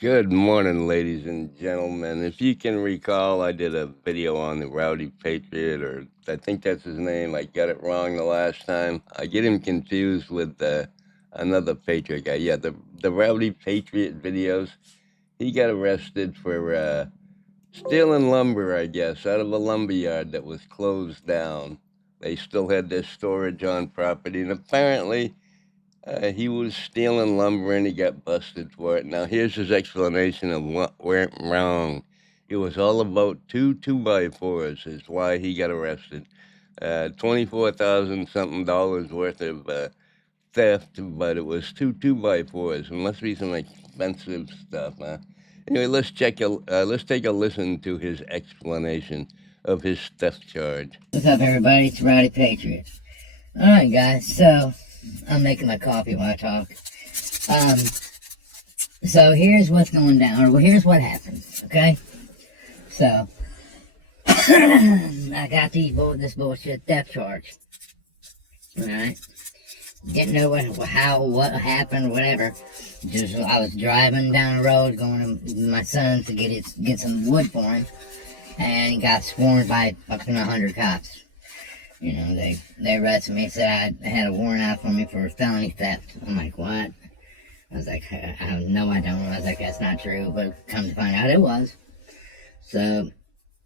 Good morning, ladies and gentlemen. If you can recall, I did a video on the Rowdy Patriot, or I think that's his name. I got it wrong the last time. I get him confused with another Patriot guy. Yeah, the Rowdy Patriot videos. He got arrested for stealing lumber, I guess, out of a lumber yard that was closed down. They still had their storage on property, and apparently he was stealing lumber and he got busted for it. Now, here's his explanation of what went wrong. It was all about two 2x4s, is why he got arrested. 24,000 something dollars worth of theft, but it was two 2x4s. It must be some expensive stuff, huh? Anyway, let's take a listen to his explanation of his theft charge. What's up, everybody? It's Rowdy Patriot. Alright, guys, so I'm making my coffee while I talk. So here's what's going down, or here's what happened, okay? So, I got this bullshit theft charge. Alright? Didn't know what happened, whatever. Just, I was driving down the road, going to my son to get some wood for him, and he got sworn by fucking 100 cops. You know, they arrested me, said I had a warrant out for me for felony theft. I'm like, what? I was like, no, I don't. I was like, that's not true, but come to find out it was. So,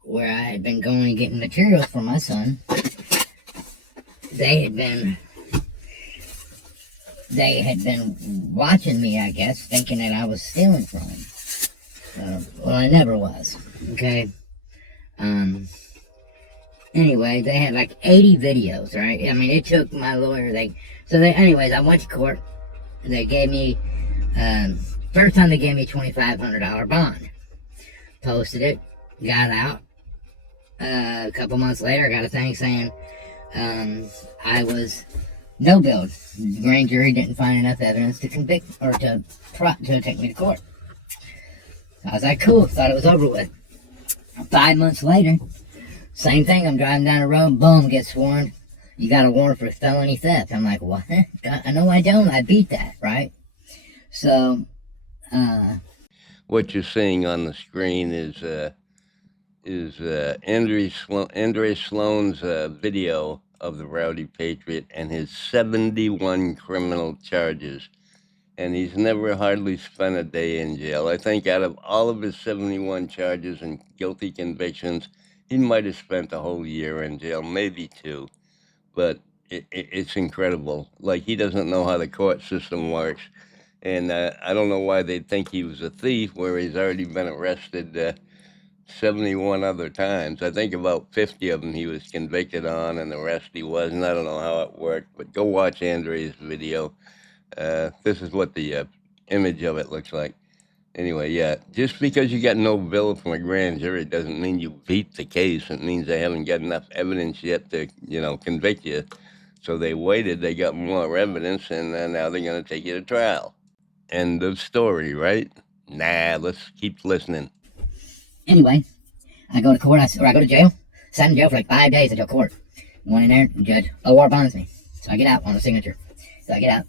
where I had been going and getting materials for my son, they had been watching me, I guess, thinking that I was stealing from them. Well, I never was, okay? Anyway, they had like 80 videos, right? I mean, it took my lawyer, anyways, I went to court. They gave me, first time they gave me a $2,500 bond. Posted it, got out. A couple months later, I got a thing saying, I was no billed. The grand jury didn't find enough evidence to convict, or to take me to court. I was like, cool, thought it was over with. 5 months later, same thing, I'm driving down the road, boom, get sworn. You got a warrant for felony theft. I'm like, what? I know I don't. I beat that, right? So, What you're seeing on the screen is Andre Sloan's video of the Rowdy Patriot and his 71 criminal charges. And he's never hardly spent a day in jail. I think out of all of his 71 charges and guilty convictions, he might have spent a whole year in jail, maybe two. But it's incredible. Like, he doesn't know how the court system works. And I don't know why they'd think he was a thief, where he's already been arrested 71 other times. I think about 50 of them he was convicted on, and the rest he wasn't. I don't know how it worked, but go watch Andre's video. This is what the image of it looks like. Anyway, yeah, just because you got no bill from a grand jury doesn't mean you beat the case. It means they haven't got enough evidence yet to, convict you. So they waited, they got more evidence, and now they're going to take you to trial. End of story, right? Nah, let's keep listening. Anyway, I go to court, I go to jail. Sat in jail for like 5 days until court. Went in there, judge, OR bonds me. So I get out on a signature. So I get out.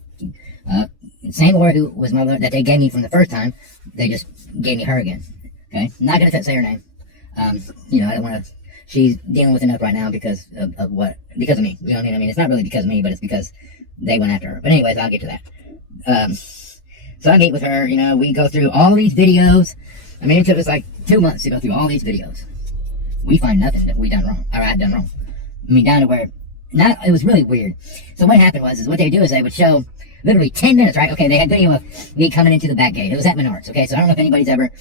Same lawyer who was my lawyer that they gave me from the first time, they just gave me her again. Okay? I'm not going to say her name. I don't want to. She's dealing with enough right now because of me. You know what I mean? I mean, it's not really because of me, but it's because they went after her. But anyways, I'll get to that. So I meet with her, we go through all these videos. I mean, it took us like 2 months to go through all these videos. We find nothing that we done wrong, or I'd done wrong. I mean, down to where, it was really weird. So what happened was, what they do is they would show literally 10 minutes, right? Okay, they had video of me coming into the back gate. It was at Menards, okay? So I don't know if anybody's ever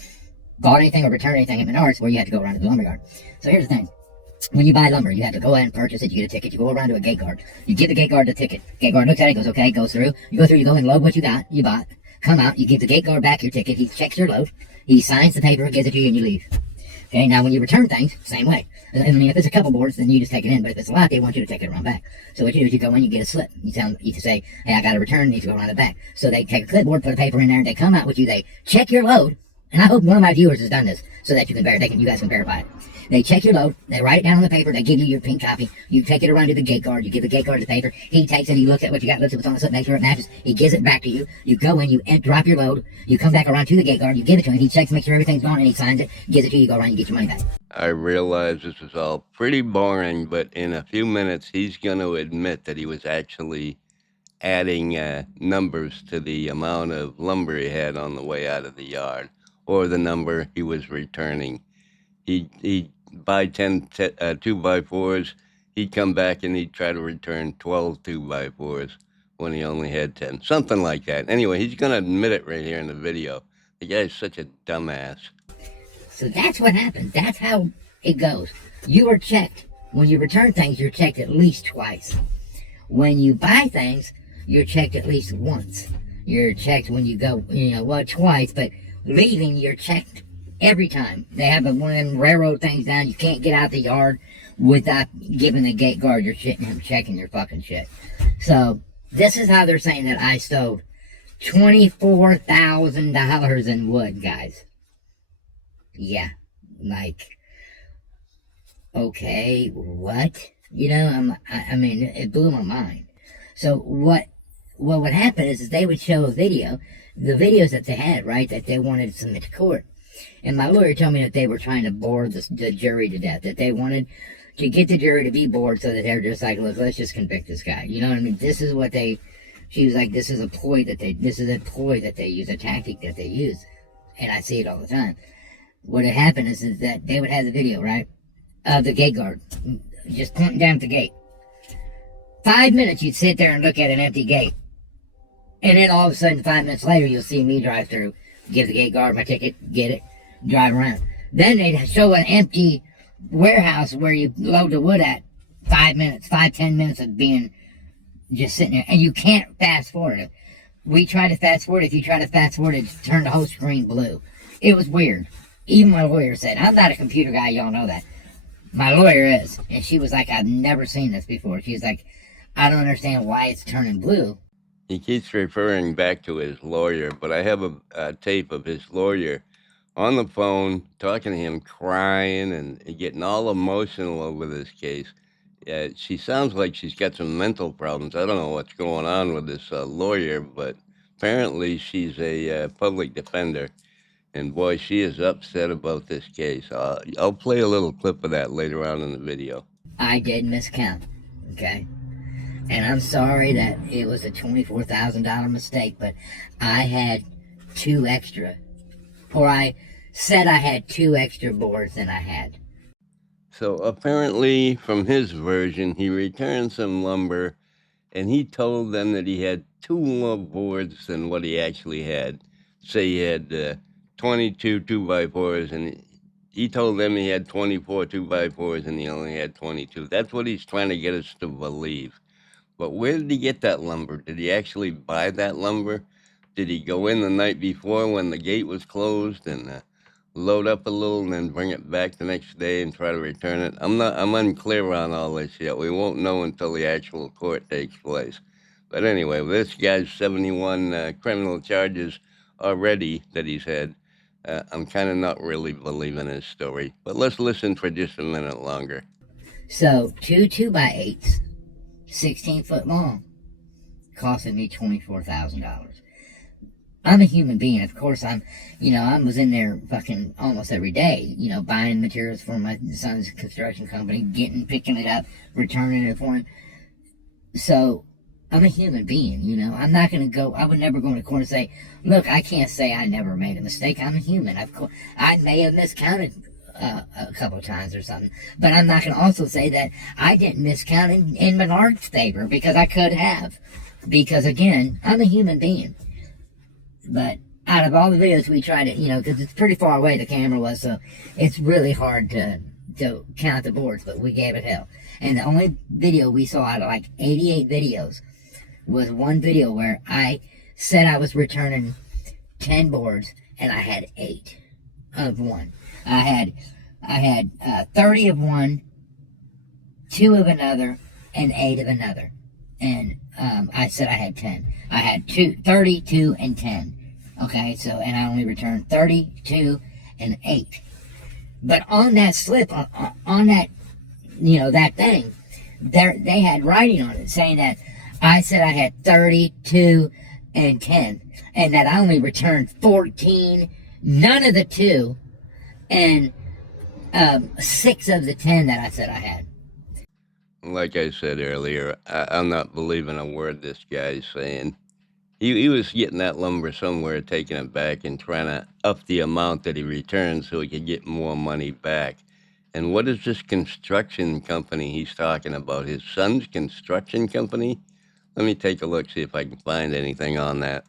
bought anything or returned anything at Menards where you had to go around to the lumberyard. So here's the thing. When you buy lumber, you have to go ahead and purchase it. You get a ticket. You go around to a gate guard. You give the gate guard the ticket. Gate guard looks at it, goes, okay, goes through. You go through, you go and load what you bought. Come out, you give the gate guard back your ticket. He checks your load. He signs the paper, gives it to you, and you leave. Okay, now when you return things, same way. I mean, if it's a couple boards, then you just take it in. But if it's a lot, they want you to take it around back. So what you do is you go in, you get a slip. You say, hey, I got a return, needs to go around the back. So they take a clipboard, put a paper in there, they come out with you, they check your load, and I hope one of my viewers has done this so that you guys can verify it. They check your load, they write it down on the paper, they give you your pink copy, you take it around to the gate guard, you give the gate guard the paper, he takes it, he looks at what you got, looks at what's on the slip, makes sure it matches, he gives it back to you, you go in, you drop your load, you come back around to the gate guard, you give it to him, he checks, makes sure everything's gone, and he signs it, gives it to you, you go around, you get your money back. I realize this is all pretty boring, but in a few minutes he's going to admit that he was actually adding numbers to the amount of lumber he had on the way out of the yard, or the number he was returning. He'd buy 10 2x4s, he'd come back and he'd try to return 12 2x4s when he only had 10. Something like that. Anyway, he's going to admit it right here in the video. The guy's such a dumbass. So that's what happens. That's how it goes. You are checked. When you return things, you're checked at least twice. When you buy things, you're checked at least once. You're checked when you go, twice, but leaving, you're checked every time. They have one of them railroad things down. You can't get out the yard without giving the gate guard your shit and him checking your fucking shit. So, this is how they're saying that I stole $24,000 in wood, guys. Yeah, like, okay, what? I mean, it blew my mind. So what would happen is they would show a video, the videos that they had, right, that they wanted to submit to court. And my lawyer told me that they were trying to bore the jury to death, that they wanted to get the jury to be bored so that they're just like, look, let's just convict this guy. You know what I mean? This is what she was like, this is a ploy that they use, a tactic that they use. And I see it all the time. What had happened is that they would have the video, right, of the gate guard just pointing down at the gate. 5 minutes, you'd sit there and look at an empty gate. And then all of a sudden, 5 minutes later, you'll see me drive through, give the gate guard my ticket, get it, drive around. Then they'd show an empty warehouse where you load the wood at. 10 minutes of being just sitting there. And you can't fast forward it. We try to fast forward. If you try to fast forward it, turn the whole screen blue. It was weird. Even my lawyer said, I'm not a computer guy, y'all know that. My lawyer is. And she was like, I've never seen this before. She's like, I don't understand why it's turning blue. He keeps referring back to his lawyer, but I have a tape of his lawyer on the phone talking to him, crying and getting all emotional over this case. She sounds like she's got some mental problems. I don't know what's going on with this lawyer, but apparently she's a public defender. And boy, she is upset about this case. I'll play a little clip of that later on in the video. I did miscount, okay? And I'm sorry that it was a $24,000 mistake, but I had 2 extra. Or I said I had 2 extra boards than I had. So apparently, from his version, he returned some lumber, and he told them that he had 2 more boards than what he actually had. Say he had 22 2x4s, and he told them he had 24 2x4s, and he only had 22. That's what he's trying to get us to believe. But where did he get that lumber? Did he actually buy that lumber? Did he go in the night before when the gate was closed and load up a little and then bring it back the next day and try to return it? I'm unclear on all this yet. We won't know until the actual court takes place. But anyway, this guy's 71 criminal charges already that he's had. I'm kind of not really believing his story. But let's listen for just a minute longer. So, 2 2x8s, 16 foot long, costing me $24,000. I'm a human being. Of course, I was in there fucking almost every day, buying materials for my son's construction company, picking it up, returning it for him. So, I'm a human being, I'm not going to I would never go into court and say, look, I can't say I never made a mistake. I'm a human. I may have miscounted a couple of times or something, but I'm not going to also say that I didn't miscount in Menard's favor, because I could have. Because, again, I'm a human being. But out of all the videos we tried to, because it's pretty far away the camera was, so it's really hard to count the boards, but we gave it hell. And the only video we saw out of like 88 videos was one video where I said I was returning 10 boards and I had 8 of one. I had 30 of one, 2 of another, and 8 of another. And I said I had 10. I had 32 and 10. Okay, so, and I only returned 32 and 8. But on that slip, on that, that thing, they had writing on it saying that I said I had 32 and 10, and that I only returned 14, none of the 2, and 6 of the 10 that I said I had. Like I said earlier, I'm not believing a word this guy's saying. He was getting that lumber somewhere, taking it back, and trying to up the amount that he returned so he could get more money back. And what is this construction company he's talking about? His son's construction company? Let me take a look, see if I can find anything on that.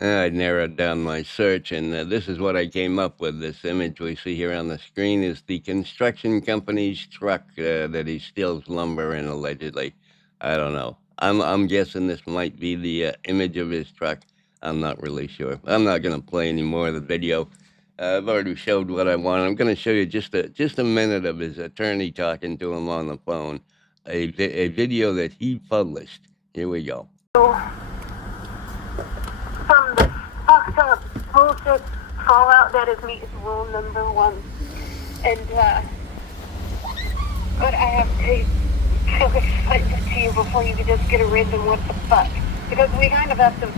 I narrowed down my search, and this is what I came up with. This image we see here on the screen is the construction company's truck that he steals lumber in, allegedly. I don't know. I'm guessing this might be the image of his truck. I'm not really sure. I'm not going to play any more of the video. I've already showed what I want. I'm going to show you just a minute of his attorney talking to him on the phone, a video that he published. Here we go. From the fucked up bullshit fallout that is meat is rule number 1. And, but I have to explain it to you before you can just get a random what the fuck. Because we kind of have to,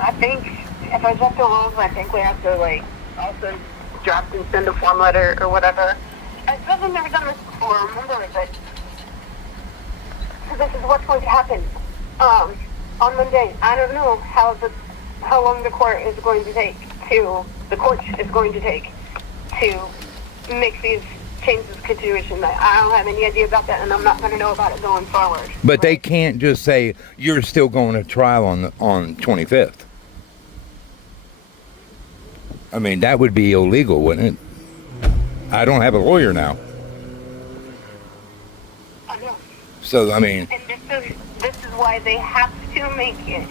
I think, if I just the rules, I think we have to, like, also draft and send a form letter or whatever. I still have never done this before, remember, but so this is what's going to happen. On Monday, I don't know how long the court is going to take to make these changes to situation. I don't have any idea about that, and I'm not going to know about it going forward. But right? they can't just say you're still going to trial on 25th. I mean, that would be illegal, wouldn't it? I don't have a lawyer now. I know. So, I mean... And this is why they have to make it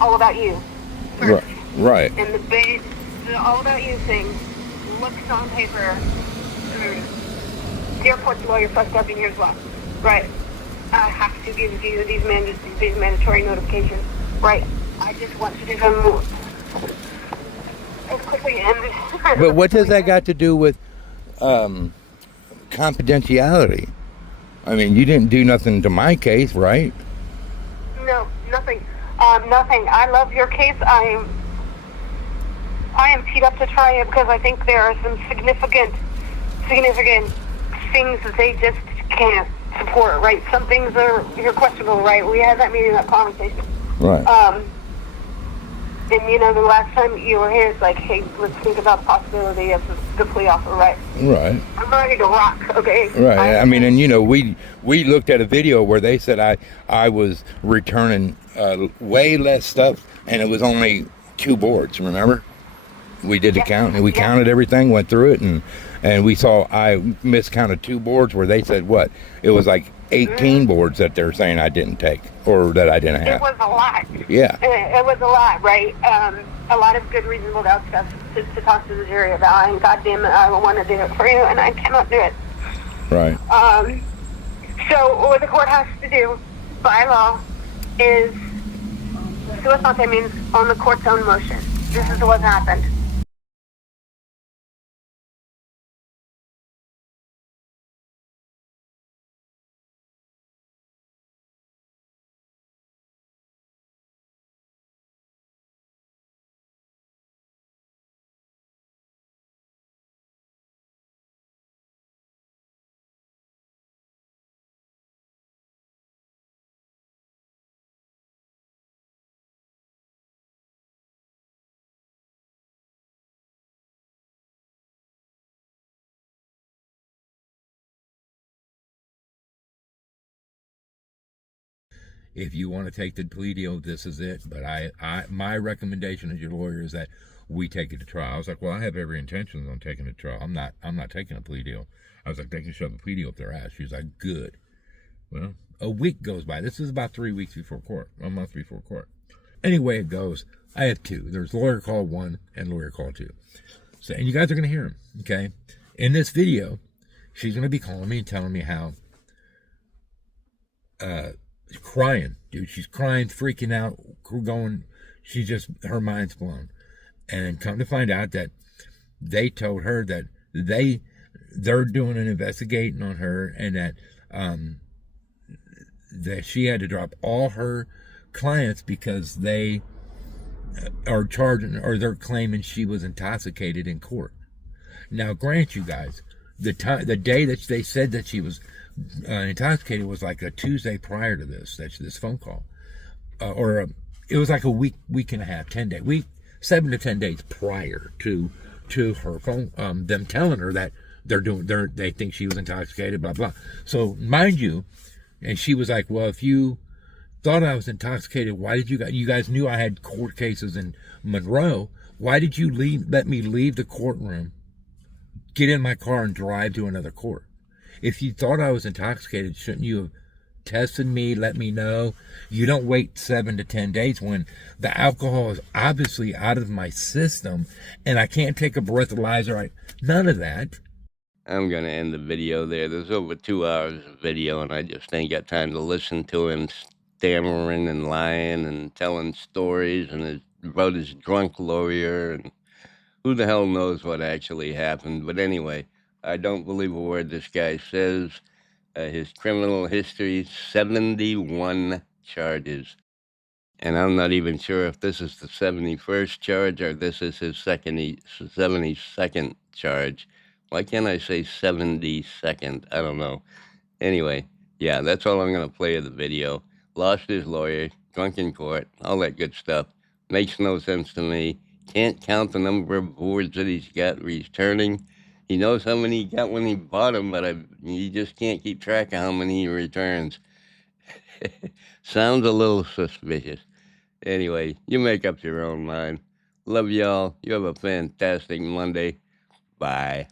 all about you. First. Right. And the all about you thing looks on paper, the airport's lawyer fucked up and here's why. Right. I have to give you these mandatory notifications. Right. I just want to do them as quickly and... But what does that got to do with confidentiality? I mean, you didn't do nothing to my case, right? No, nothing. Nothing. I love your case. I am teed up to try it because I think there are some significant things that they just can't support, right? Some things you're questionable, right? We had that meeting, that conversation. Right. And the last time you were here, it's like, hey, let's think about the possibility of the plea offer, right? Right. I'm ready to rock, okay? Right. I mean, and we looked at a video where they said I was returning way less stuff, and it was only 2 boards. Remember? We did the count, and we counted everything, went through it, and we saw I miscounted 2 boards where they said what? It was like 18 boards that they're saying I didn't take or that I didn't have. It was a lot. Yeah. It was a lot, right? A lot of good reasonable doubt stuff to talk to the jury about, and goddamn it, I want to do it for you, and I cannot do it. Right. So what the court has to do by law is sua sponte, means on the court's own motion. This is what happened. If you want to take the plea deal, this is it. But my recommendation as your lawyer is that we take it to trial. I was like, well, I have every intention on taking it to trial. I'm not taking a plea deal. I was like, they can shove a plea deal up their ass. She was like, good. Well, a week goes by. This is about 3 weeks before court, a month before court. Anyway, it goes. I had 2. There's lawyer call 1 and lawyer call 2. So, and you guys are going to hear them, okay? In this video, she's going to be calling me and telling me how crying, dude. She's crying, freaking out, going. Her mind's blown. And come to find out that they told her that they're doing an investigating on her, and that she had to drop all her clients because they are charging, or they're claiming she was intoxicated in court. Now, grant you guys, the day that they said that she was intoxicated was like a Tuesday prior to this phone call, it was like a week and a half, 7 to 10 days prior to her phone, them telling her that they think she was intoxicated, blah blah. So mind you, and she was like, well, if you thought I was intoxicated, why did you guys knew I had court cases in Monroe, why did you let me leave the courtroom, get in my car, and drive to another court? If you thought I was intoxicated, shouldn't you have tested me, let me know? You don't wait 7 to 10 days when the alcohol is obviously out of my system and I can't take a breathalyzer. None of that. I'm going to end the video there. There's over 2 hours of video, and I just ain't got time to listen to him stammering and lying and telling stories about his drunk lawyer, and who the hell knows what actually happened. But anyway, I don't believe a word this guy says. His criminal history, 71 charges. And I'm not even sure if this is the 71st charge or this is his 72nd charge. Why can't I say 72nd? I don't know. Anyway, yeah, that's all I'm going to play of the video. Lost his lawyer, drunk in court, all that good stuff. Makes no sense to me. Can't count the number of boards that he's got returning. He knows how many he got when he bought them, but he just can't keep track of how many he returns. Sounds a little suspicious. Anyway, you make up your own mind. Love y'all. You have a fantastic Monday. Bye.